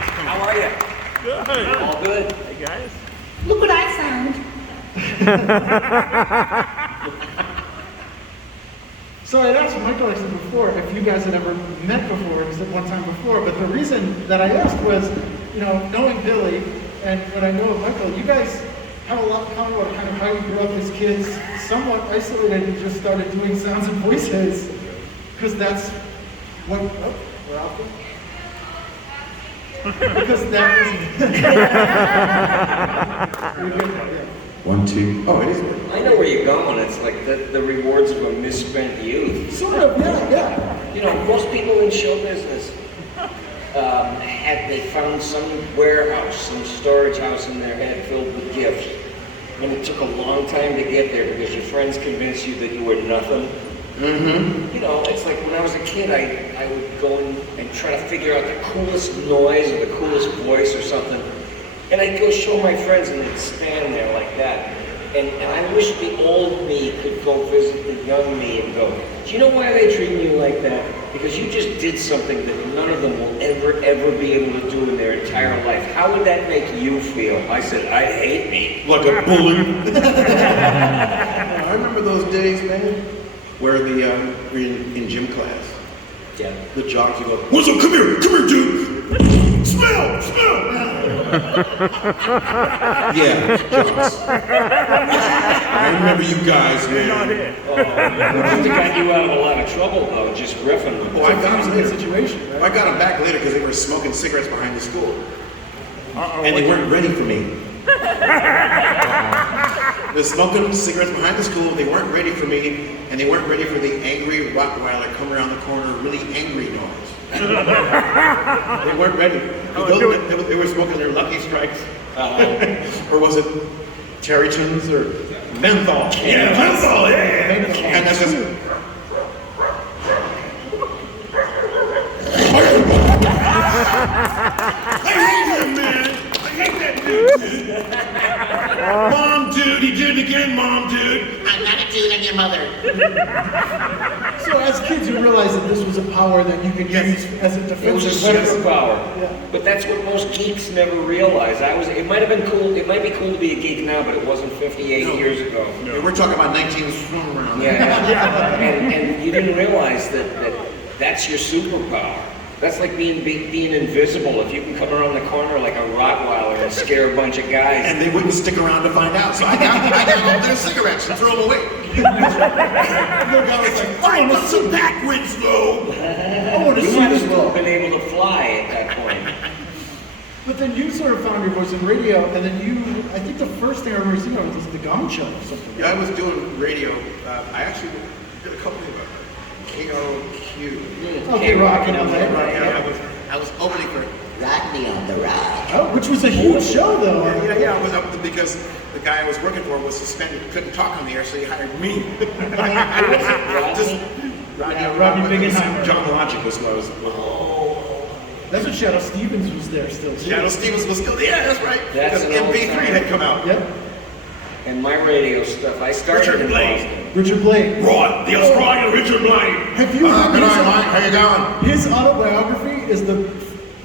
How are you? Good. All good? Hey, guys. Look what I found. So I had asked Michael, I said before, if you guys had ever met before, he said one time before, but the reason that I asked was, you know, knowing Billy and what I know of Michael, you guys have a lot in common about kind of how you grew up as kids, somewhat isolated and just started doing sounds and voices, because that's what, oh, we're out there. Because that was... 1, 2. Oh, it is. I know where you're going. It's like the rewards of a misspent youth. Sort of, yeah. You know, most people in show business they found some warehouse, some storage house in their head filled with gifts. And it took a long time to get there because your friends convinced you that you were nothing. Mm-hmm. You know, it's like when I was a kid, I would go and try to figure out the coolest noise or the coolest voice or something. And I'd go show my friends and they'd stand there like that. And I wish the old me could go visit the young me and go, do you know why they treat you like that? Because you just did something that none of them will ever be able to do in their entire life. How would that make you feel? I said, I hate me. Like a bully. I remember those days, man, where we're in gym class. Yeah. The jocks would go, Winslow, come here, dude. Smell. Yeah, jocks. I remember you guys, man. Oh, they got you out of a lot of trouble, though, just riffing. Oh, I got them Good later. situation, right? I got them back later because they were smoking cigarettes behind the school. Uh-oh, And they weren't ready for me. They're smoking cigarettes behind the school, they weren't ready for me, and they weren't ready for the angry Rottweiler coming around the corner, really angry noise. They weren't ready. They were smoking their Lucky Strikes. Or was it Terrytons or menthol? Yeah, menthol, yeah. And that's just... I hate him, man. I hate that dude. Mom, dude, he did it again, Mom, dude. I'm not a dude, I'm your mother. So as kids, you realized that this was a power that you could use as a It was defensive a weapon. superpower. Yeah. But that's what most geeks never realized. It might have been cool. It might be cool to be a geek now, but it wasn't 58 years ago. Yeah, we're talking about 19 swim around. Yeah. And you didn't realize that's your superpower. That's like being invisible. If you can come around the corner like a Rottweiler and scare a bunch of guys. And they wouldn't stick around to find out, so I got all their cigarettes and throw them away. The guy was like, find us some back, Winslow. You might as well have been able to fly at that point. But then you sort of found your voice in radio, and then I think the first thing I remember seeing was the Gum Show or something. Yeah, I was doing radio. I actually did a couple of KROQ. Okay, rocking on that. I was opening for Rodney on the rock. Oh, which was a huge show, though. Yeah, I was up because the guy I was working for was suspended, couldn't talk on the air, so he hired me. Rodney Bingenheimer. John Logic was who I was. That's when Shadow Stevens was there still, too. Shadow Stevens was still, yeah, that's right. That's Because an old MP3 time. had come out. Yep. And my radio stuff, I started Richard in Blake. Boston. Richard Blake. Rod, the Australian Richard Blake. Have you heard Good his, night, Mike. How you doing? his autobiography is the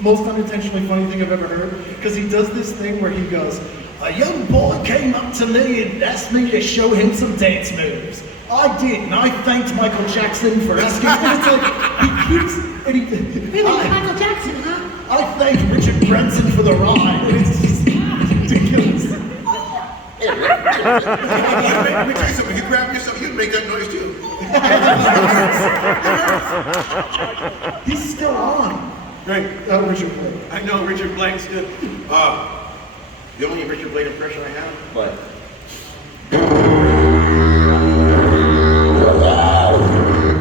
most unintentionally funny thing I've ever heard, because he does this thing where he goes, a young boy came up to me and asked me to show him some dance moves. I did, and I thanked Michael Jackson for asking. And it's like, he keeps, and he, Really, Michael Jackson, huh? I thanked Richard Branson for the rhyme. And it's just ridiculous. Let me tell you something. You grab yourself, you'd make that noise too. He's still on. Right. Richard Blake. I know Richard Blake's good. The only Richard Blake impression I have. But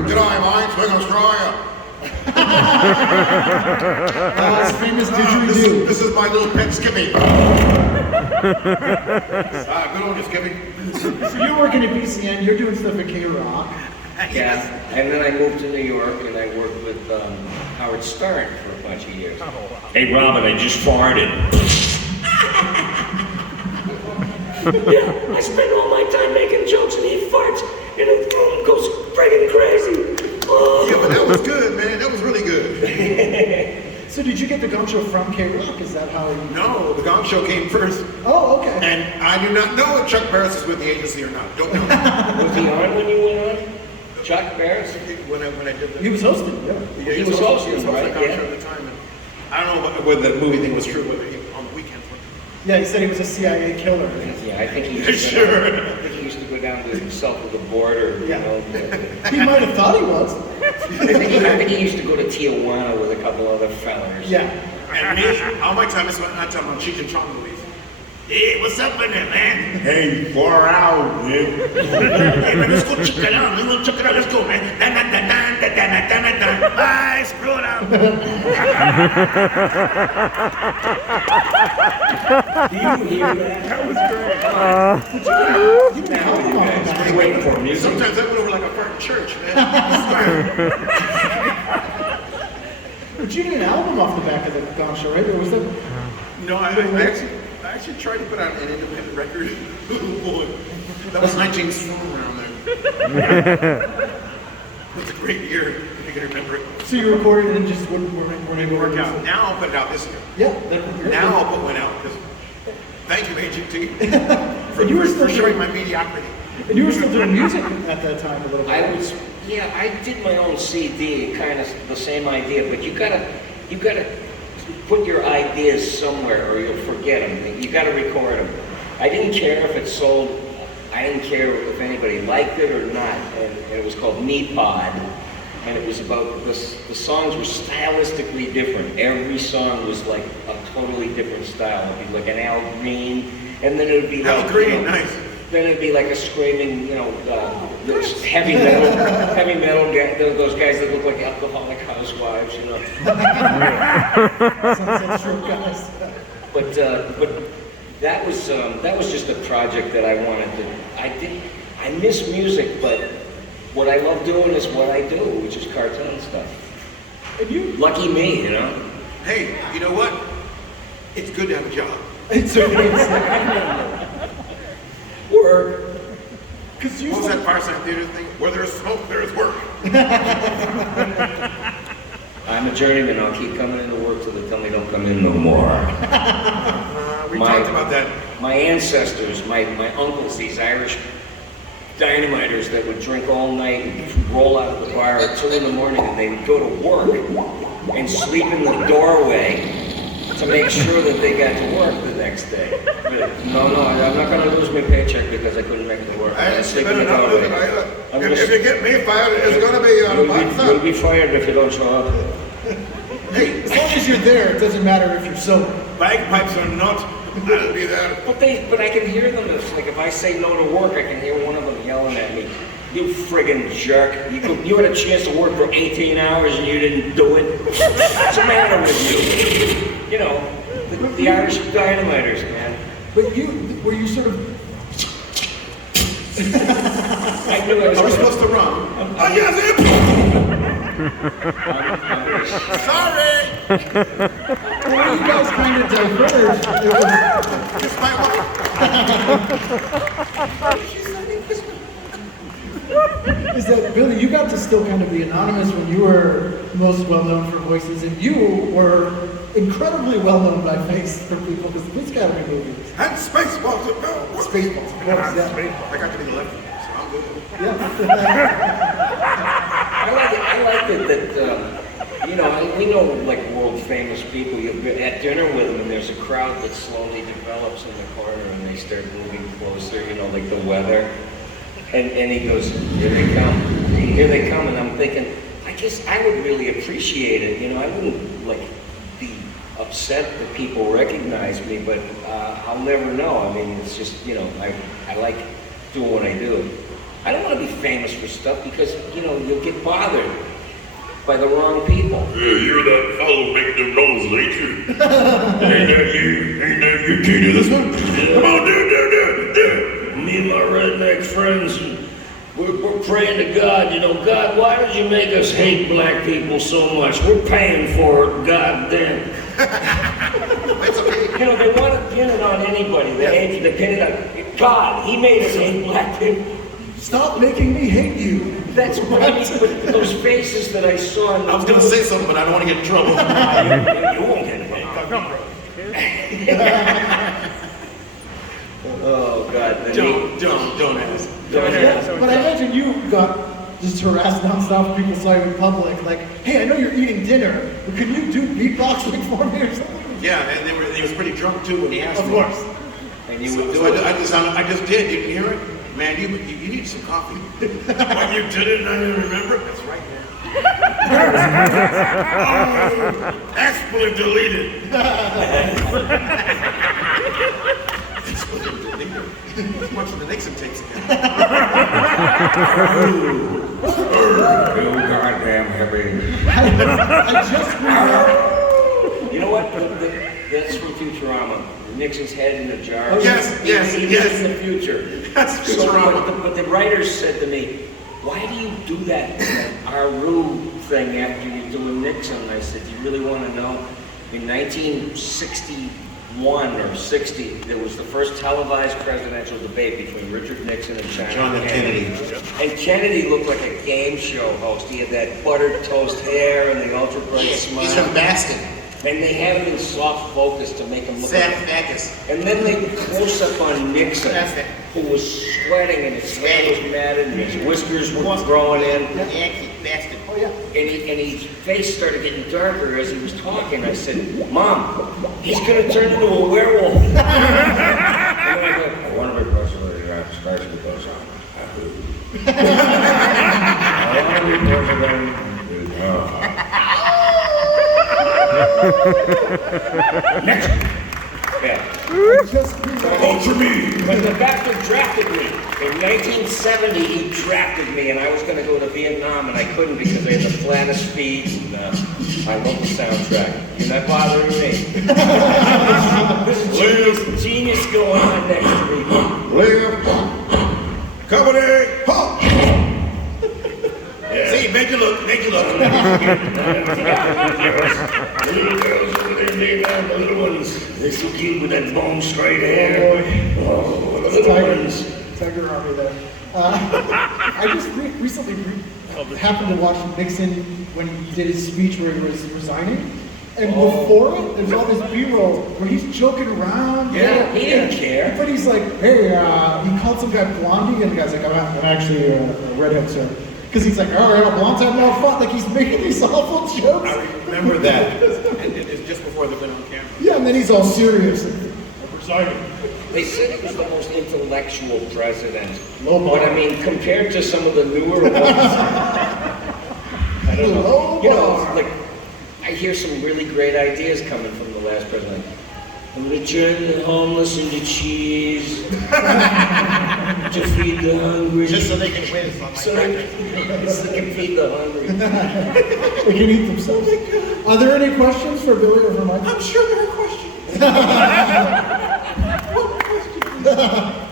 G'day, mates. We're gonna try you. His famous didgeridoo. This is my little pet Skippy. Good on you, Skippy. So you're working at BCN, you're doing stuff at K-Rock. yeah, and then I moved to New York and I worked with Howard Stern for a bunch of years. Hey, Robin, I just farted. Yeah, I spend all my time making jokes and he farts and the room goes friggin' crazy. Oh. Yeah, but that was good, man. That was really good. So did you get the Gong Show from K-Rock? Is that how you... No, the Gong Show came first. Oh, okay. And I do not know if Chuck Barris is with the agency or not. Don't know. Was he on when you went on? Chuck Barris? when I did the... He was hosting, yeah. Yeah, He was hosting, the right? Gong Yeah. Show at the time. And I don't know whether the movie thing was true, whether he on the weekends. Yeah, he said he was a CIA killer. Yeah, I think he used to Sure. I think he used to go down to south of the border, Yeah. you know. He might have thought he was. I think he used to go to Tijuana with a couple other fellas. Yeah. And me, all my time is spent on Cheech and Chong movies. Hey, what's up in there, man? Hey, far out, man. Hey, man, let's go check it out. Let's check it out. Let's go, man. Bye, screw it up. Do you hear that? That was great. You can help him on that. Waiting for music. Sometimes I went over like a fart in church, man. But you did an album off the back of the Gong Show, right? Or was that... No, I actually tried to put out an independent record. Boy, that was 19 somewhere around there. It was a great year, if you can remember it. So you recorded and just weren't able to Work out. Now I'll put it out this year. Yeah. Now I'll put one out. 'Cause thank you, AGT, And you were still for showing doing- my mediocrity. And you were still doing music at that time a little bit. I did my own CD, kind of the same idea, but you gotta put your ideas somewhere or you'll forget them. You gotta record them. I didn't care if it sold. I didn't care if anybody liked it or not. And it was called Me Pod, and it was about the songs were stylistically different. Every song was like a totally different style. It'd be like an Al Green, and then it would be Al like Green, nice. Then it'd be like a screaming, those heavy metal guy, those guys that look like alcoholic housewives, you know. Sunset Strip guys. But that was just a project that I wanted to. I miss music, but what I love doing is what I do, which is cartoon stuff. And you... Lucky me, you know. Hey, you know what? It's good to have a job. It's Work. Because you What was that Fireside Theater thing? Where there's smoke, there's work. I'm a journeyman. I'll keep coming into work till they tell me don't come in no more. We talked about that. My ancestors, my uncles, these Irish dynamiters that would drink all night and roll out of the bar at 2 in the morning, and they would go to work and sleep in the doorway to make sure that they got to work the next day. But no, I'm not going to lose my paycheck because I couldn't make it to work. I'm sleeping in the doorway. If you get me fired, it's going to be on a You'll be fired if you don't show up. Hey, As long as you're there, it doesn't matter if you're sober. bagpipes are not. I'll be there. But I can hear them. It's like if I say no to work, I can hear one of them yelling at me. You friggin' jerk. You had a chance to work for 18 hours and you didn't do it. What's the matter with you? You know, the Irish dynamiters, man. But were you sort of... I knew I was Are we gonna- supposed to run? Oh, yes, Sorry! Well, you guys kind of diverged. It was... Kiss my wife. Is that, Billy, you got to still kind of be anonymous when you were most well-known for voices, and you were incredibly well-known by face for people, because the Police Academy movies. And Spaceballs. Spaceballs, of course, yeah. I got to be the lefty, so I'm good. I like it that, we know like world famous people. You'll be at dinner with them and there's a crowd that slowly develops in the corner and they start moving closer, like the weather. And he goes, here they come. And I'm thinking, I guess I would really appreciate it. I wouldn't be upset that people recognize me, but I'll never know. I mean, it's just, I like doing what I do. I don't want to be famous for stuff because, you'll get bothered by the wrong people. Yeah, you're that fellow making them noises, ain't you? Ain't that you? Can you do this one? Yeah. Come on, do it. Me and my redneck friends, we're praying to God, God, why did you make us hate black people so much? We're paying for it, God damn. They want to pin it on anybody. They pin it on God. He made us hate black people. Stop making me hate you. That's what I mean, but those faces that I saw. I was gonna say something, but I don't want to get in trouble. You won't get involved. Oh God! Don't ask. But I imagine you got just harassed nonstop. People saw you in public, like, "Hey, I know you're eating dinner, but can you do beatboxing for me or something?" Yeah, and he was pretty drunk too when he asked Of me. course. And you would So do it. I just did. Didn't you hear it? Man, you need some coffee. When you did it and I didn't remember? That's right, man. Expletive deleted. Watch the Nixon tapes again. You goddamn heavy. I just remember. You know what? That's from Futurama. Nixon's head in a jar. Oh, yes. He lives in the future. That's Futurama. But the writers said to me, "Why do you do that Aru thing after you're doing Nixon?" And I said, "Do you really want to know?" In 1961 or 60, there was the first televised presidential debate between Richard Nixon and John F. Kennedy. And Kennedy looked like a game show host. He had that buttered toast hair and the ultra bright smile. He's from Baskin. And they had him in soft focus to make him look Fat like... Bacchus. And then they close up on Nixon, That's it. who was sweating and his hair was matted and his whiskers were growing in. Yankee bastard. Oh yeah. And his face started getting darker as he was talking. I said, "Mom, he's going to turn into a werewolf." And then I go, I want to be president of the United States because I'm happy. I want to be president because... "Next." Yeah. Culture me. But the bastard drafted me. In 1970, he drafted me, and I was going to go to Vietnam, and I couldn't because they had the flattest feet, and I love the soundtrack. You're not bothering me. There's a genius going on next to me. Live. Company. Halt. See, make you look. The little girls over there, they got the little ones. They're so cute with that long straight hair. Oh, the little ones. Tiger Army there. I just recently happened to watch Nixon when he did his speech where he was resigning. And before it, there's all this B-roll where he's joking around. Yeah, he didn't care. But he's like, "Hey," he called some guy Blondie, and the guy's like, I'm actually a redhead, sir. Because he's like, "Oh, yeah, blondes have no fun." Like he's making these awful jokes. I remember that. And it's just before they've been on camera. Yeah, and then he's all serious. They said he was the most intellectual president. Low bar. But I mean, compared to some of the newer ones, I don't know. Low You know, bar. like, I hear some really great ideas coming from the last president. I'm gonna turn the homeless into cheese to feed the hungry. Just so they can win on my So practice. they can feed the hungry. They can eat themselves. Are there any questions for Billy or for Mike? I'm sure there are questions.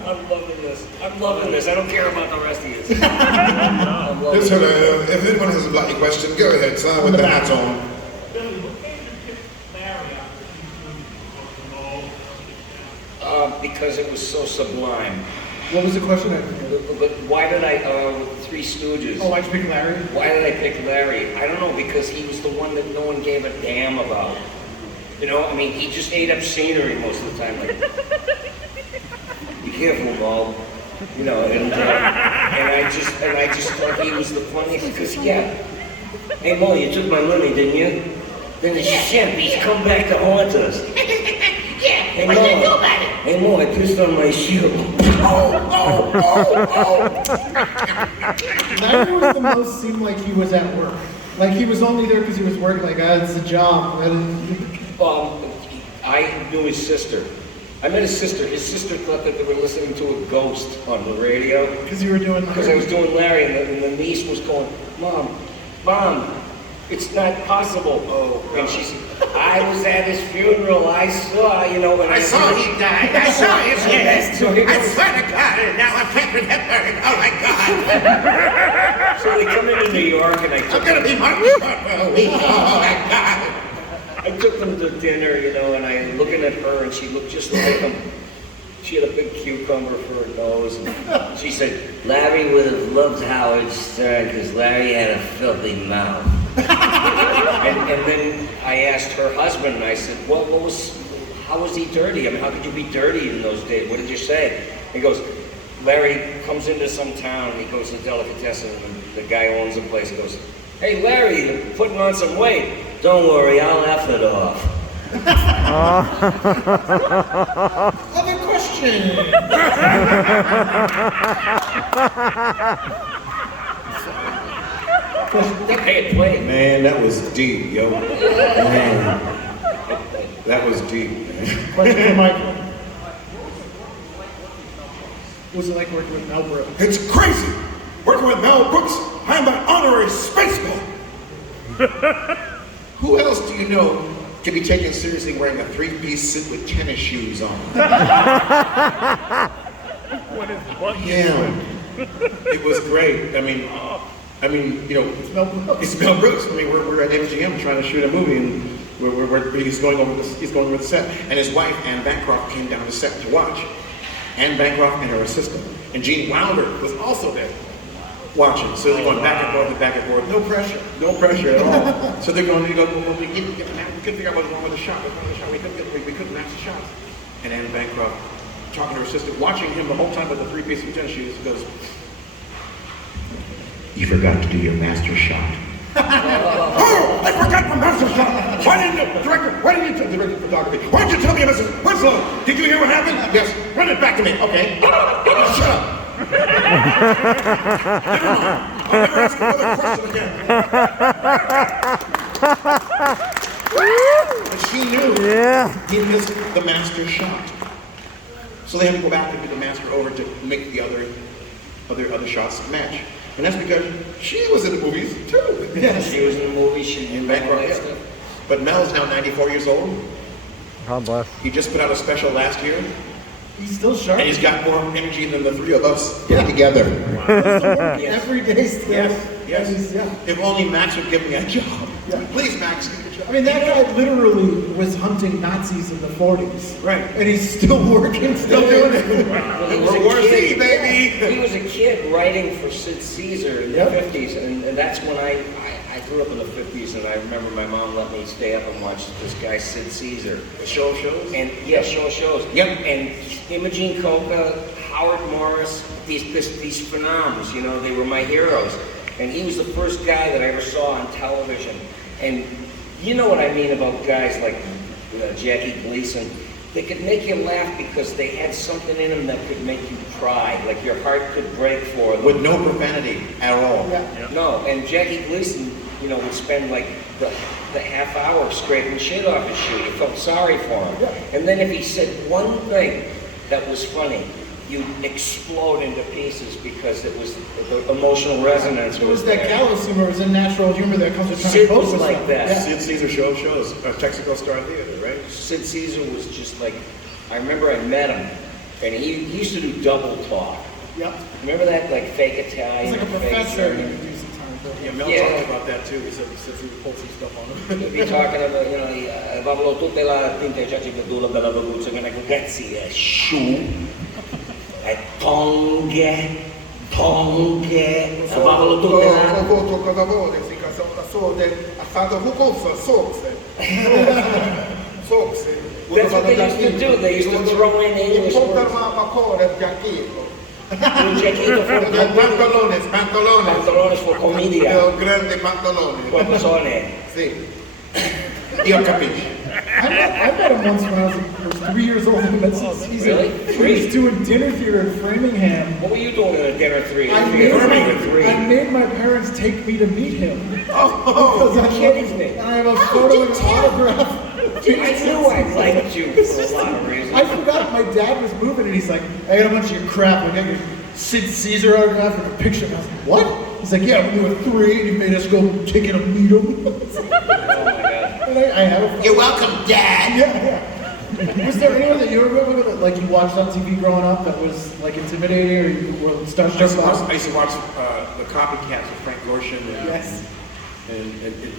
I'm loving this. I'm loving this. I don't care about the rest of you. I'm loving Yes, it. hello. If anyone has a bloody question, go ahead, sir, with the hat on. Because it was so sublime. What was the question? But why did I, Three Stooges? Oh, why'd you pick Larry? Why did I pick Larry? I don't know, because he was the one that no one gave a damn about. You know, I mean, he just ate up scenery most of the time. Like, be careful, Mo. You know, and I just thought he was the funniest, because, yeah. Hey, Mo, you took my money, didn't you? Then the shit, he's come back to haunt us. Yeah, what did you do about it? Hey, Mo, I pissed on my shoe. Larry was the most seemed like he was at work. Like he was only there because he was working. Like, it's a job. I knew his sister. I met his sister. His sister thought that they were listening to a ghost on the radio. Because you were doing. Because I was doing Larry, and the niece was going, Mom, it's not possible. Oh, And she said, I was at his funeral. I saw, you know, and I saw he died. I saw him. Yes. So he I goes- swear to God, and now I'm Catherine Hepburn. Oh my God. So they come into New York, and I I'm took gonna be Mark Scott for a week. Oh my God. I took them to dinner, you know, and I looking at her, and she looked just like him. And I said, "Hey, Mom, you know, I saw him. I saw the guy. Now I'm Catherine Hepburn. Oh my God." So they come into New York, and I took them to dinner, you know, and I looking at her, and she looked just like him. She had a big cucumber for her nose. And she said, Larry would have loved Howard Stern because Larry had a filthy mouth. and then I asked her husband, and I said, how was he dirty? I mean, how could you be dirty in those days? What did you say? He goes, Larry comes into some town, he goes to Delicatessen, and the guy who owns the place. He goes, hey Larry, you're putting on some weight. Don't worry, I'll F it off. Other question. Hey, play it. Man, that was deep, yo. Man, that was deep, man. Question for Michael. What was it like working with Mel Brooks? It's crazy. Working with Mel Brooks, I'm an honorary spaceball. Who else do you know can be taken seriously wearing a three-piece suit with tennis shoes on? Yeah, it was great. I mean, you know, It's Mel Brooks. it's Mel Brooks. I mean, we're at MGM trying to shoot a movie, and he's going over the set, and his wife Anne Bancroft came down the set to watch. Anne Bancroft and her assistant, and Gene Wilder was also there watching. So they're going back and forth and back and forth. No pressure at all. So they're going, we couldn't figure out what's wrong with the shot. We couldn't match the shots. And Anne Bancroft, talking to her assistant, watching him the whole time with the three-piece of tennis shoes, goes, "You forgot to do your master shot." Oh, I forgot my master shot. Why didn't you, director of photography, why didn't you tell me, Mrs. Winslow? Did you hear what happened? Yes, run it back to me. Okay. Shut up. Never mind. I'll never ask you another question again. But she knew he missed the master shot. So they had to go back and do the master over to make the other shots match. And that's because she was in the movies too. Yes. She was in the movie, she In did all Bancroft, that yeah. stuff. But Mel's now 94 years old. God bless. He just put out a special last year, He's still sharp. and he's got more energy than the three of us together. Yes. Every day still. Yes. And he's- yeah. If only Max would give me a job. Yeah. Please, Max, give me a job. I mean, that guy literally was hunting Nazis in the 40s. Right. And he's still working, still doing it. Well, he was a World War kid, Z, baby. He was a kid writing for Sid Caesar in the Yep. 50s, and that's when I grew up in the 50s, and I remember my mom let me stay up and watch this guy Sid Caesar. The show shows? And yeah, shows. Yep. And Imogene Coca, Howard Morris, these phenoms, you know, they were my heroes. And he was the first guy that I ever saw on television. And you know what I mean about guys like Jackie Gleason. They could make you laugh because they had something in them that could make you cry, like your heart could break for them. With no profanity at all. Yeah. No, and Jackie Gleason, you know, would spend like the half hour scraping shit off his shoe. You felt sorry for him. Yeah. And then if he said one thing that was funny, you'd explode into pieces because it was the emotional resonance. It was that there. callous humor, it was a natural humor that comes with trying Sid to cope was with like stuff. that. Yeah. Sid Caesar shows, Texaco Star Theater, right? Sid Caesar was just like, I remember I met him, and he used to do double talk. Yep. Remember that, like fake He's Italian, like a fake professor. German? He used to Yeah, Mel Yeah. talked about that too. He said he would pull some stuff on him. He'd be talking about, you know, avevano tutte la tinta già che tu la bella belluzza che ne ragazzi è sciù, è tonghe, avevano tutte la... Cosa vuole? Si casò da sole, ha fatto cosa? Socse. That's what they used to do. They used to throw in English words. Porta giacchino. Un jackito for Pantalones. pantalones for commedia. Un grande pantalone. Quattozone. Sì. Io capisci. I met him once when I was 3 years old in that season. Really? He was doing dinner theater in Framingham. What were you doing at a dinner three? I made my parents take me to meet him. Oh, Because I kidding me. And I have a photo and an autograph. I knew I liked you for a lot of reasons. I forgot my dad was moving and he's like, I got a bunch of your crap. I got your Sid Caesar autograph and a picture. And I was like, what? He's like, yeah, we were 3 and he made us go take it to meet him. Oh my God. And I have a photo. You're welcome, Dad. Yeah. Was there anyone that you remember that like you watched on TV growing up that was like intimidating or you were stunned I used by? to watch the Copycats with Frank Gorshin. Yes. And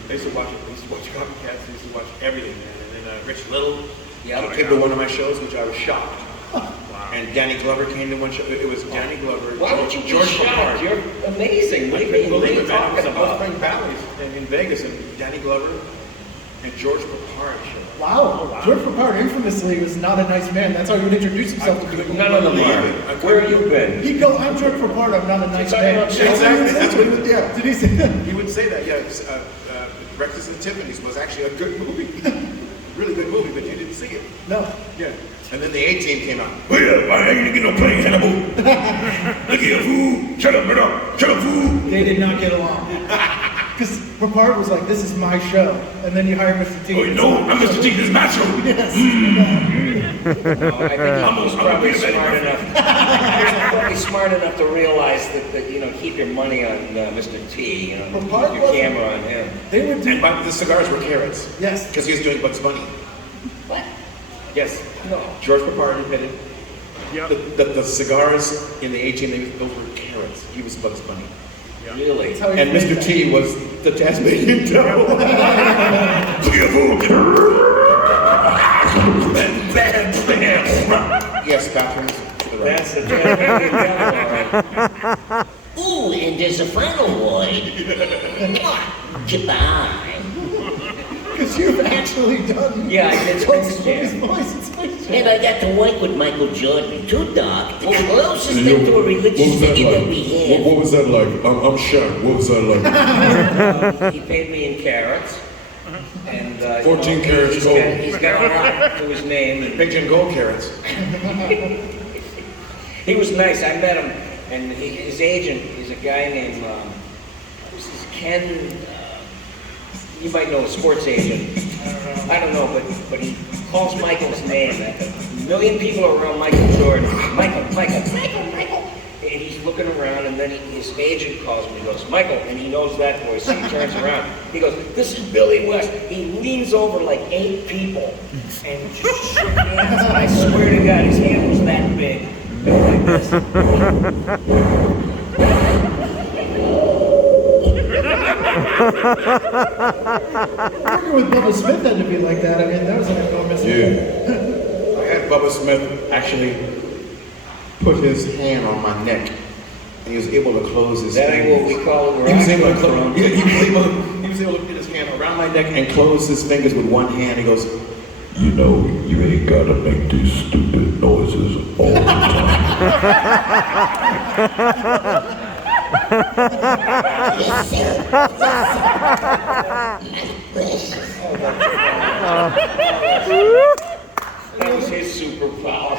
I used to watch Copycats. I used to watch everything, man. And then Rich Little Yeah. came to one of my shows, which I was shocked. And Danny Glover came to one show. It was Danny Glover, Why would you be George shocked? Papard. You're amazing. What I are couldn't you believe it, man. I talking was about? playing ballets in Vegas, and Danny Glover and George Papard showed up. Wow. George Papard infamously was not a nice man. That's how he would introduce himself to people. None of them are. Where have you been? He'd go, I'm George Papard, I'm not a nice Talking man. about Exactly. That's what he would. Yeah. Did he say that? He would say that. Yeah. Breakfast at Tiffany's was actually a good movie. Really good movie, but you didn't see it. No. Yeah. And then the A-Team came out. Well, why ain't you get no plane, Hannibal? Look at you, fool. Shut up, shut up, fool. They did not get along. Because Papard was like, this is my show. And then you hire Mr. T. Oh, no, I'm Mr. T. This is my show. Yes. No, I think he's probably smart enough. He's probably smart enough to realize that keep your money on Mr. T. Keep Papard your camera on him. They would do. And the cigars were carrots. Yes. Because he was doing Bugs Bunny. What? Yes. No. George Papard admitted. Yep. The cigars in the A-Team, those were carrots. He was Bugs Bunny. Really? That's how he And made Mr. that. T was the Tasmanian Devil. Look at you, fool. Yes, Catherine. That's the Tasmanian devil, all right. Ooh, and there's a final one. Goodbye. Because you've actually done. Yeah, I did Bugs Space Bunny's Jam. voice in Space Jam. And I got to work with Michael Jordan, too, Doc. The closest thing to a religious figure that we have. What was that like? I'm shocked. What was that like? He paid me in carrots. And 14 carats he's gold. He's got a lot to his name. And Pigeon gold carrots. he was nice. I met him, and his agent is a guy named who's this Ken. You might know a sports agent. I don't know, but he calls Michael's name. A million people are around Michael Jordan. Michael. And he's looking around, and then his agent calls him. He goes, Michael, and he knows that voice. So he turns around. He goes, this is Billy West. He leans over like 8 people and just shook hands. And I swear to God, his hand was that big. Like this. Working with Bubba Smith had to be like that. I mean, that was an enormous. Yeah. I had Bubba Smith actually put his hand on my neck, and he was able to close his That ain't what we call it. Where He was I able to come close. from. Yeah, he was able to put his hand around my neck and close his fingers with one hand. He goes, You know, you ain't gotta make these stupid noises all the time. Yes, sir. That was his superpower.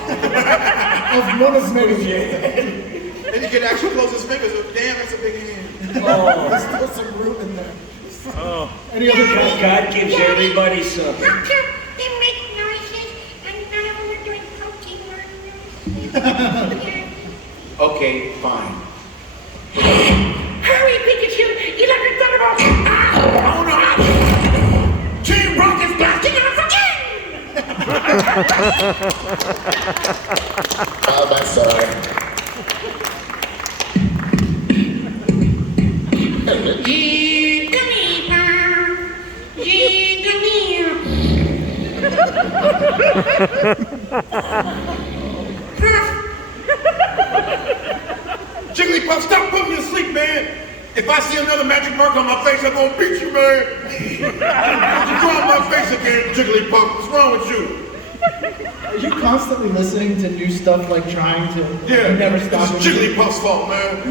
Of one of many. and he could actually close his fingers. Damn, that's a big hand. There's still some room in there. Any other questions? God gives everybody something. They make noises, and none of them are doing protein noises. Okay, fine. Hurry, Pikachu! Electric Thunderbolt! Oh no! Team Rocket's blasting off again! Oh, that's sorry. Jigglypuff, stop putting me to sleep, man. If I see another magic mark on my face, I'm gonna beat you, man. Don't you draw on my face again, Jigglypuff. What's wrong with you? Are you constantly listening to new stuff, like trying to Yeah, never stop? it's Jigglypuff's fault, man.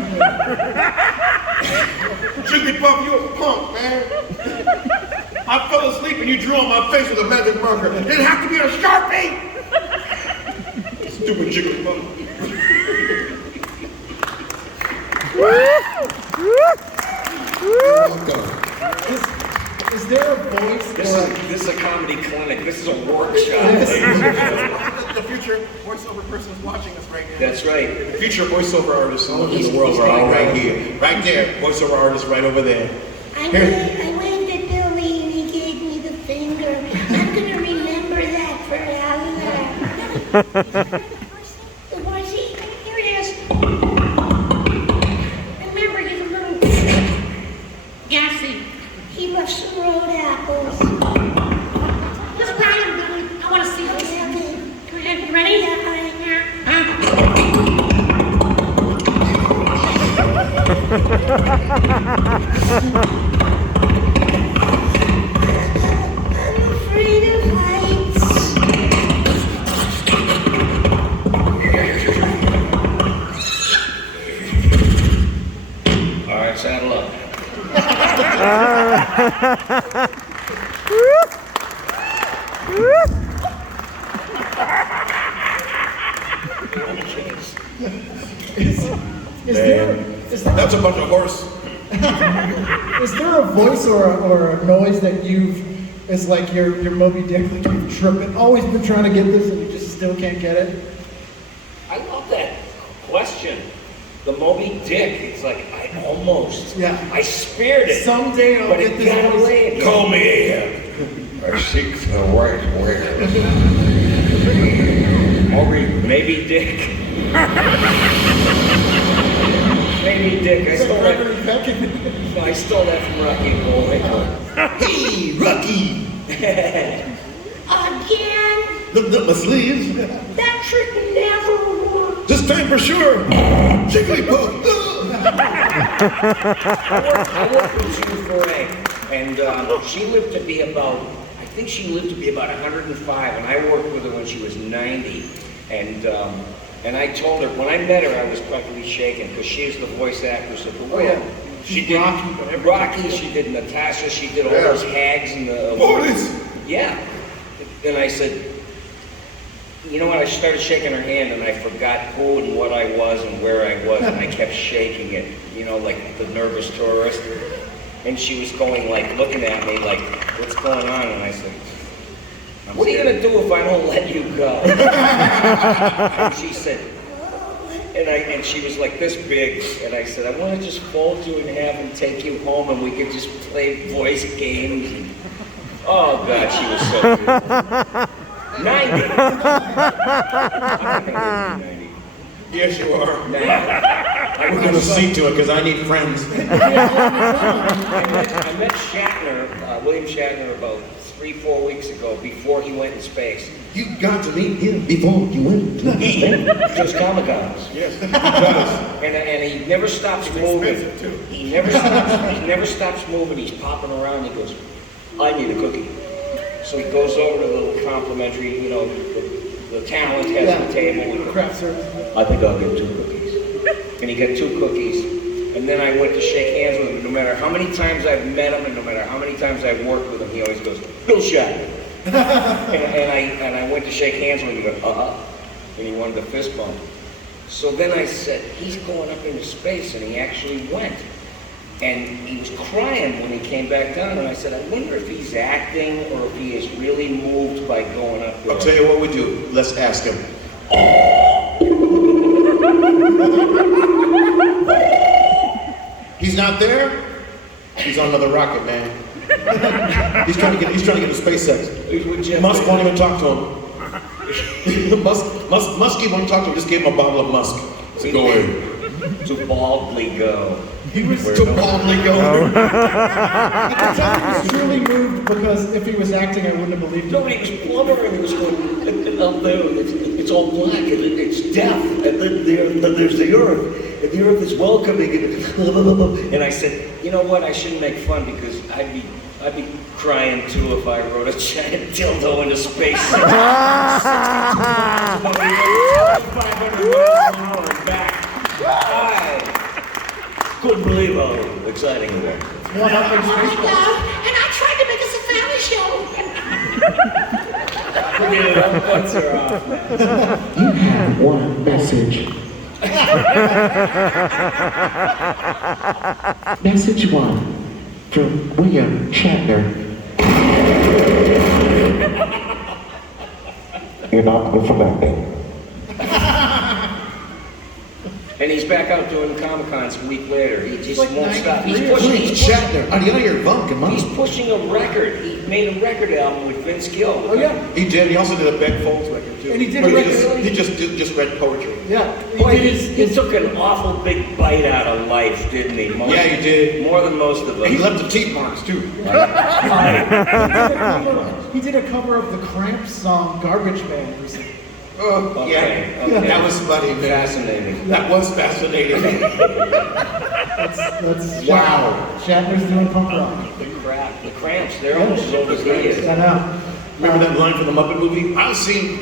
Jigglypuff, you a punk, man. I fell asleep and you drew on my face with a magic marker. It didn't have to be a Sharpie. Stupid Jigglypuff. Is there a voice? This is a comedy clinic. This is a workshop. The future voiceover person is watching us right now. That's right. The future voiceover artists in the world are all right here. Right there. Voiceover artists right over there. I waved at Billy and he gave me the finger. I'm gonna remember that forever. The voice, here it is. Remember, he's a little gassy. He left some road apples. Just grab him, Billy. I want to see this. Come ahead, you ready? Yeah. Afraid of heights. All right, saddle up. Is there That's a bunch of horse. is there a voice or a noise that is like your Moby Dick, like you've tripping, always been trying to get this and you just still can't get it? I love that question. The Moby Dick. It's like I almost. Yeah. I spared it. Someday I'll but get it this got voice. away again. Call me Ahab. I seek the right way. Maybe Dick. Maybe Dick. I stole that from Rocky and Bull. Hey, Rocky. Again? Look up my sleeves. That trick never worked. This time for sure. Jigglypuff. I worked with Sue Foray, and she lived to be about, I think she lived to be about 105, and I worked with her when she was 90. And I told her, when I met her, I was practically shaken, because she is the voice actress of the world. yeah. She did Rocky, she did Natasha, she did all those hags in the... Mortis. Yeah. And I said, you know what, I started shaking her hand, and I forgot who and what I was and where I was, and I kept shaking it, you know, like the nervous tourist. And she was going, like, looking at me, like, what's going on? And I said, what are you going to do if I don't let you go? And she said, and she was like this big, and I said, I want to just fold you in half and take you home, and we could just play voice games. And, oh, God, she was so good. 90. I'm not 90. Yes, you are. Nah. We're gonna see to it because I need friends. I met Shatner, William Shatner, about 3-4 weeks ago before he went in space. You got to meet him before you went to space. Just Comic-Cons. Yes, he does. And he never stops moving. expensive, too. He never stops moving. He's popping around. He goes, I need a cookie. So he goes over to the little complimentary, you know, the talent has the table. With Craft service. I think I'll get 2 cookies. And he got 2 cookies. And then I went to shake hands with him. No matter how many times I've met him and no matter how many times I've worked with him, he always goes, Bill Shatner. and I went to shake hands with him. He goes, and he wanted a fist bump. So then I said, he's going up into space, and he actually went. And he was crying when he came back down, and I said, I wonder if he's acting or if he is really moved by going up there. I'll tell you what we do. Let's ask him. He's not there. He's on another rocket, man. He's trying to get to SpaceX. He's with Jeff Musk Bezos. won't even talk to him. Muskie won't talk to him. Just gave him a bottle of Musk. So go in. To baldly go. He was To baldly go. I can tell he was truly moved because if he was acting, I wouldn't have believed No, it. he was blubbering. He was going, up there, it's all black, and it's death, and then there's the earth, and the earth is welcoming, and I said, you know what, I shouldn't make fun because I'd be crying too if I rode a giant dildo into space. 500 miles an hour and back. I couldn't believe how exciting it was. One up in space. And I tried to make us a family show. Forget it, our butts are off, man. You have one message. Message 1 from William Shatner. You're not good for nothing. And he's back out doing Comic-Cons a week later. He just like won't stop. 93 He's pushing Shatner. Are you out of your bunk, man? He's pushing a record. He made a record album with Vince Gill. Oh yeah, He did. He also did a Ben Folds record too. And he did Or a record- He just read poetry. yeah. Boy, He did he took an awful big bite out of life, didn't he? Yeah, he did. More than most of us. He left the teeth marks too. He did a cover of the Cramps song "Garbage Man" recently. Oh, Okay, yeah. okay. That was funny, man. Fascinating. That was fascinating. That's Wow. Shatner's doing punk rock. The Cramps, they're almost as old as he is. I know. Remember that line from the Muppet movie? I've seen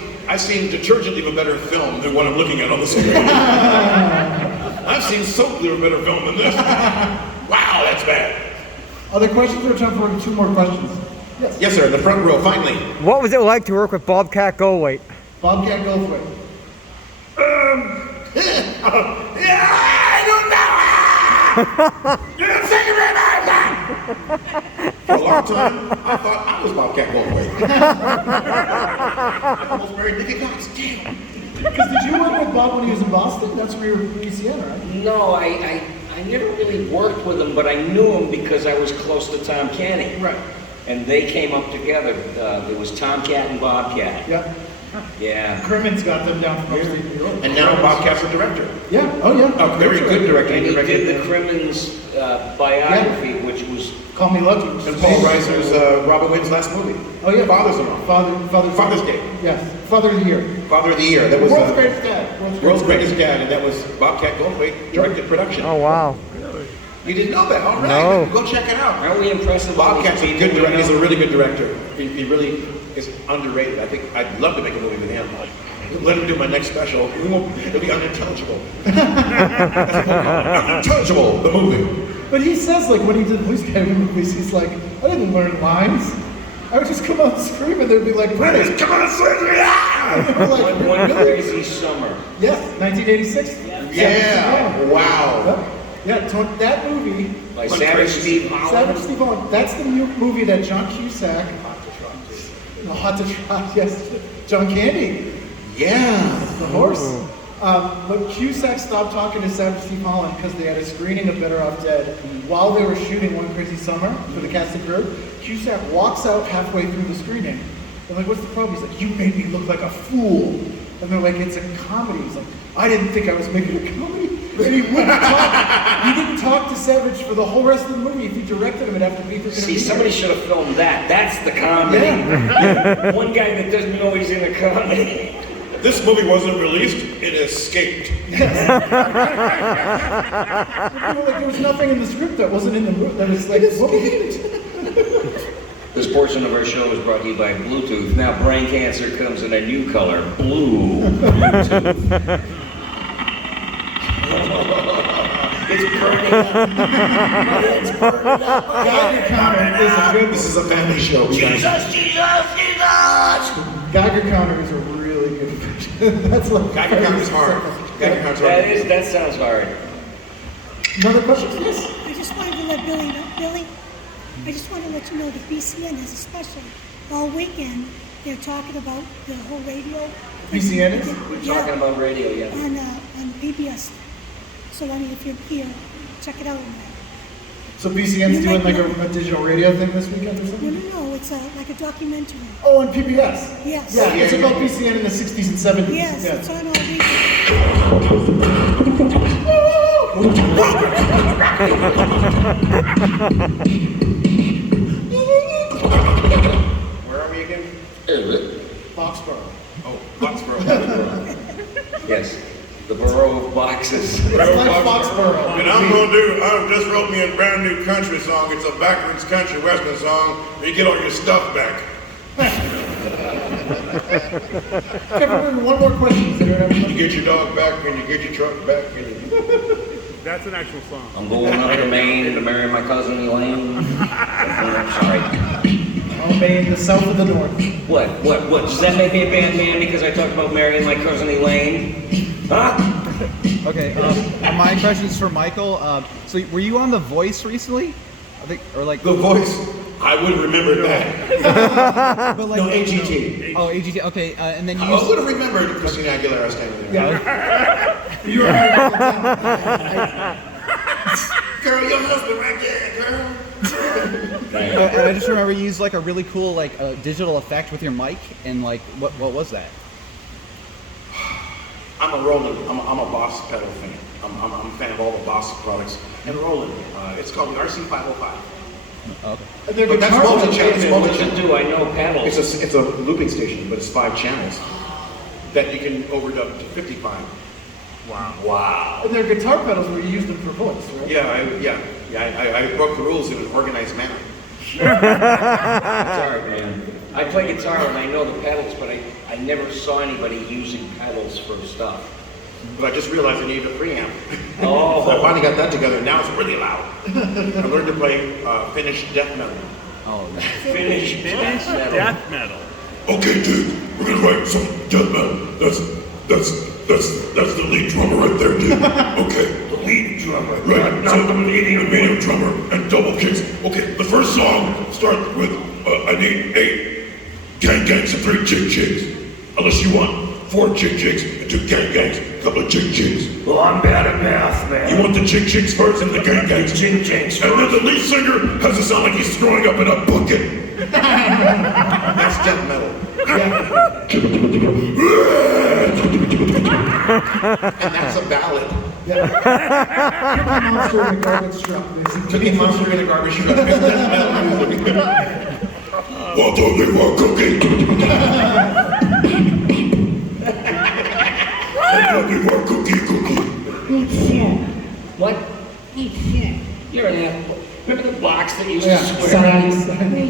detergent leave a better film than what I'm looking at on the screen. I've seen soap leave a better film than this. Wow, that's bad. Other questions or time for 2 more questions? Yes. Yes, sir. In the front row, finally. What was it like to work with Bobcat Goldthwait? Bobcat Goldthwait. Yeah, I don't know. Thank you very much. For a long time, I thought I was Bobcat Goldthwait. I almost married Nikki Cox. Damn. Because did you work with Bob when he was in Boston? That's where you were in Louisiana, right? No, I never really worked with him, but I knew him because I was close to Tom Kenny. Right. And they came up together. There was Tomcat and Bobcat. Yeah. Yeah. Crimmins got them down from upstate New York. And now Bobcat's a director. Yeah. Oh, yeah. A very good director. And he directed did the Crimmins biography, which was Call Me Lucky. and Paul Reiser's Robin Williams' last movie. Oh, yeah. Father's-in-law. Father's Day. Yes. Father of the Year. Father of the Year. That was World's Greatest Dad. World's Greatest Dad, and that was Bobcat Goldthwait directed production. Oh, wow. You didn't know that? All right. No. Go check it out. Aren't we impressed with Bobcat's a these good people, director. you He's know? a really good director. He really is underrated. I think I'd love to make a movie with him. Let him do my next special. It'll be unintelligible. Unintelligible, the movie. But he says, like, when he did Police Academy movies, he's like, I didn't learn lines. I would just come out and scream, and they'd be like, British, come on, scream! And they were like, One really? Crazy Summer. Yes, 1986. Yeah. Wow. Yeah, that movie, By Savage Steve Holland. Savage Steve Holland, that's the movie that John Cusack, Hot to Trot, yes, John Candy, Yeah. the horse. But Cusack stopped talking to Savage Steve Holland because they had a screening of Better Off Dead. While they were shooting One Crazy Summer for the cast and crew, Cusack walks out halfway through the screening. They're like, what's the problem? He's like, you made me look like a fool. And they're like, it's a comedy. He's like, I didn't think I was making a comedy. And he wouldn't talk. He didn't talk to Savage for the whole rest of the movie. If he directed him, it'd have to be for See, somebody should have filmed that. That's the comedy. Yeah. One guy that doesn't know he's in a comedy. This movie wasn't released, it escaped. Like, there was nothing in the script that wasn't in the movie. That was like, what was it? This portion of our show is brought to you by Bluetooth. Now brain cancer comes in a new color, blue. Bluetooth. It's burning up. It's burning up. Geiger counter is a good. This is a family show. Jesus, Jesus, Jesus! Geiger counter is a really good. That's like. Geiger counter's hard. Geiger counter's hard. That sounds hard. Another question, please. I just wanted to let Billy know. Billy, I just wanted to let you know that BCN has a special all weekend. They're talking about the whole radio. BCN is? We're talking about radio, yeah. On PBS. So I mean, if you're here, check it out. So BCN's doing like a digital radio thing this weekend or No, something? no, it's like a documentary. Oh, on PBS. Yes. Yeah, it's about BCN in the 60s and 70s. Yes, Yeah. it's on all weekend. Where are we again? Foxborough. Oh, Foxborough. Yes. The borough of boxes. It's like Foxborough. And I just wrote me a brand new country song. It's a backwards country western song where you get all your stuff back. Kevin, one more question. Is there You anyone? get your dog back and you get your truck back and you... That's an actual song. I'm going up to Maine to marry my cousin Elaine. Sorry. Oh, Maine, the south of the north. What? Does that make me a bad man because I talked about marrying my cousin Elaine? Huh? Okay, my question is for Michael. So were you on The Voice recently? I think, or like The Voice? I wouldn't remember that. but like, No, AGT. Oh, AGT. Okay, and then you. I would have remembered Christina Aguilera standing there. Yeah. You were Girl, your husband right there, girl. And I just remember you used like a really cool like digital effect with your mic, and like what was that? I'm a Boss pedal fan. I'm a fan of all the Boss products. And Roland, it's called the RC505. Okay. But that's multi-channel. It's What you multi-channel. do, I know pedals. It's a looping station, but it's 5 channels. that you can overdub to 55. Wow. And they're guitar pedals where you use them for voice, right? Yeah, I broke the rules in an organized manner. Sorry, man. I play guitar and I know the pedals, but I never saw anybody using pedals for stuff. But I just realized I needed a preamp. Oh. So I finally got that together, and now it's really loud. I learned to play Finnish death metal. Oh, Finnish Death metal. Okay, dude, we're gonna write some death metal. That's the lead drummer right there, dude. Okay. The lead drummer. Right. So I'm needing a medium drummer and double kicks. Okay, the first song starts with I need 8 gang gangs and 3 jig jigs. Unless you want 4 jig jigs and 2 gang gangs, a couple of jig jigs. Well, I'm bad at math, man. You want the jig jigs first and the gang gangs. Jig jigs first. And then the lead singer has to sound like he's throwing up in a bucket. That's death metal. And that's a ballad. Cookie Monster in a garbage truck, basically. Cookie Monster in a garbage truck. That's death metal. What do they want cookie? What do they want cookie? What? You're an asshole. Remember the box that used to swear?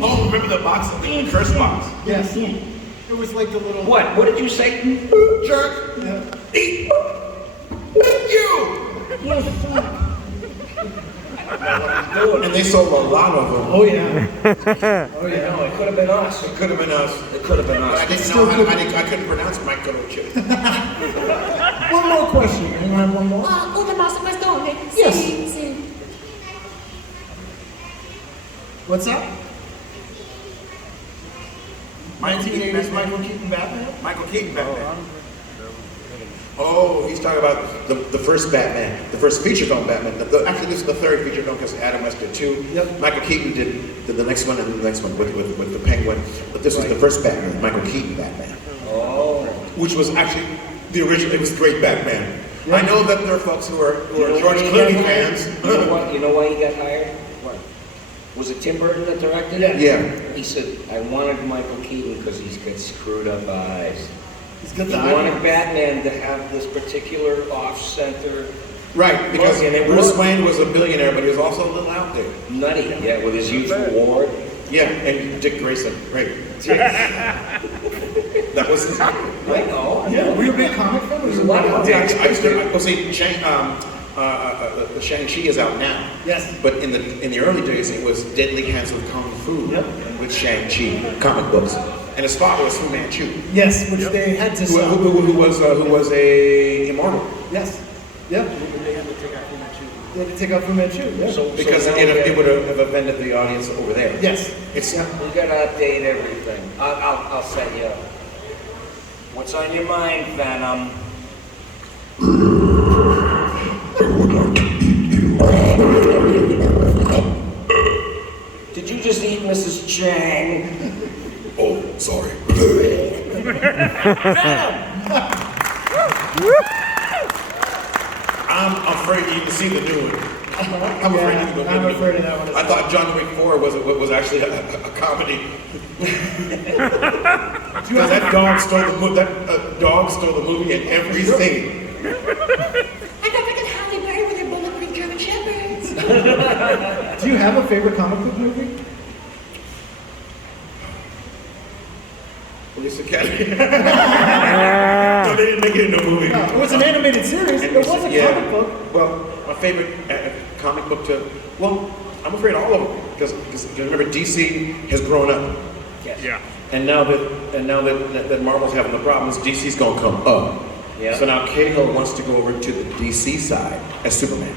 Oh, remember the box? The curse box. Yes. It was like the little... What? What did you say? Jerk. Yeah. Eat. You. And they sold a lot of them. Oh, yeah. Oh, yeah. No, it could have been us. It could have been us. It could have been But I us. didn't know how, I couldn't pronounce Michael Chip. One more question. Anyone have one more? Yes. What's that? 1980s Michael Keaton Batman? Michael Keaton Batman. Oh, he's talking about the first Batman, the first feature film Batman. Actually, this is the third feature film because Adam West did 2. Yep. Michael Keaton did the next one and the next one with the Penguin. But this was the first Batman, Michael Keaton Batman. Oh. Which was actually the original. It was great Batman. Yeah. I know that there are folks who are George Clooney fans. You know why he got hired? What? Was it Tim Burton that directed it? Yeah. He said, I wanted Michael Keaton because he's got screwed up eyes. He's got He the wanted eye. Batman to have this particular off-center, Right, because Look, and it Bruce worked. Wayne was a billionaire, but he was also a little out there. nutty, yeah, with his youthful ward. Yeah, and Dick Grayson, right. That was his I know. Yeah, were you a big comic fan? There's a lot of dicks. I used to, well, see, Shang-Chi is out now. Yes. But in the early days, it was Deadly Hands of Kung Fu with Shang-Chi, comic books. And his father was Fu Manchu, Yes, which they had to stop. who was a immortal. Yes. Yeah. They had to take out Fu Manchu. They had to take out Fu Manchu, yeah. So, Because so now it would have offended the audience over there. Yes. It's we gotta update everything. I'll set you up. What's on your mind, Venom? I would like to eat you. Did you just eat Mrs. Chang? Oh, sorry. I'm afraid you can see the new one. I'm afraid you can go I'm afraid of that one as I thought John Wick 4 was actually a comedy. Because that dog stole the movie in every scene. I got freaking Halle Berry with her bulletproof German Shepherds. Do you have a favorite comic book movie? Police Academy. No, they didn't make it into a movie. No, it was an animated series. It was a comic book. Well, my favorite comic book I'm afraid all of them. Because remember, DC has grown up. Yes. Yeah. And now that Marvel's having the problems, DC's gonna come up. Yeah. So now Cahill wants to go over to the DC side as Superman.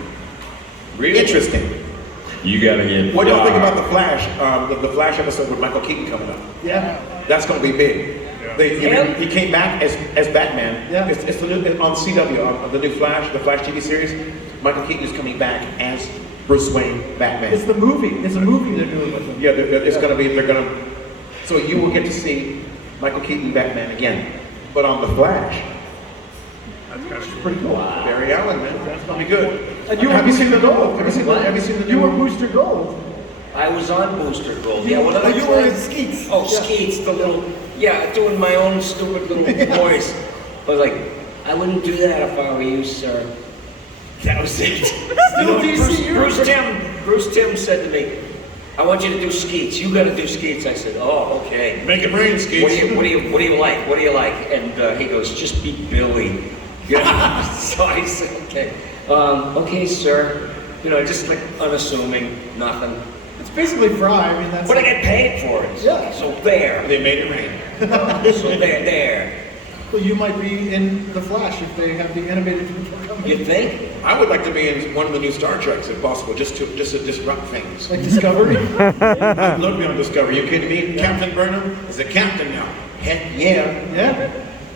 Really? Interesting. You gotta get. What do y'all think about the Flash? The Flash episode with Michael Keaton coming up. Yeah. That's gonna be big. He came back as Batman. Yeah. It's the new on CW on the new Flash, the Flash TV series. Michael Keaton is coming back as Bruce Wayne, Batman. It's the movie. It's a movie they're doing with him. Yeah, they're gonna. So you will get to see Michael Keaton Batman again, but on the Flash. That's kind of Pretty cool. Barry Allen, man, that's gonna be good. And you have were you seen the Booster Gold? Have you seen the You were new? Booster Gold. I was on Booster Gold. Yeah, what did I You were play? in Skeets. Oh, Yeah. Skeets, the little, doing my own stupid little voice. I was like, I wouldn't do that if I were you, sir. That was it. Still DC. Bruce Tim said to me, I want you to do skeets. You got to do skeets. I said, oh, okay. Make it rain, Skeets. What do you like? What do you like? And he goes, just be Billy. You know? So I said, okay. Okay, sir. You know, just like unassuming, nothing. It's basically Fry. I mean, that's. But I get paid for it. Yeah. So there. They made it rain. So there. Well, you might be in the Flash if they have the animated people coming. You think? I would like to be in one of the new Star Treks if possible, just to disrupt things. Like Discovery? I'd love to be on Discovery. You kidding me? Captain Burnham is a captain now. Heck yeah. Yeah.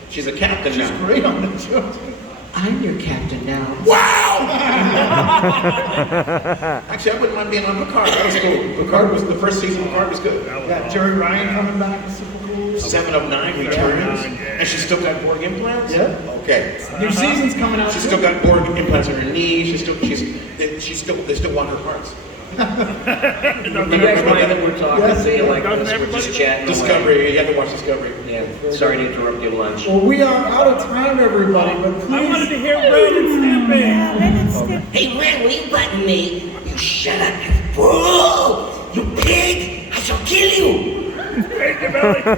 She's a captain She's now. great on the show. I'm your captain now. Wow! Actually, I wouldn't mind being on Picard. That was cool. Picard was the first season. Picard was good. Yeah, Jerry Ryan coming back is super cool. 7 of 9 returns, and she's still got Borg implants. Yeah. Okay. New season's coming out. She's still got Borg implants on her knee. They still want her parts. You guys mind that we're talking to you like this? We're just chatting away. Discovery. You have to watch Discovery. Yeah. Sorry to interrupt your lunch. Well, we are out of time, everybody, but please. I wanted to hear Ren and Stimpy. Yeah, Ren and Stimpy. Hey, Ren, will you button me? You shut up, you fool! You pig! I shall kill you! Thank you, Billy. Please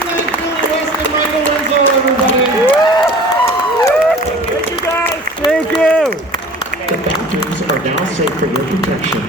thank Billy West and Michael Winslow, everybody. Thank you, guys. Thank you. The bathrooms are now safe for your protection.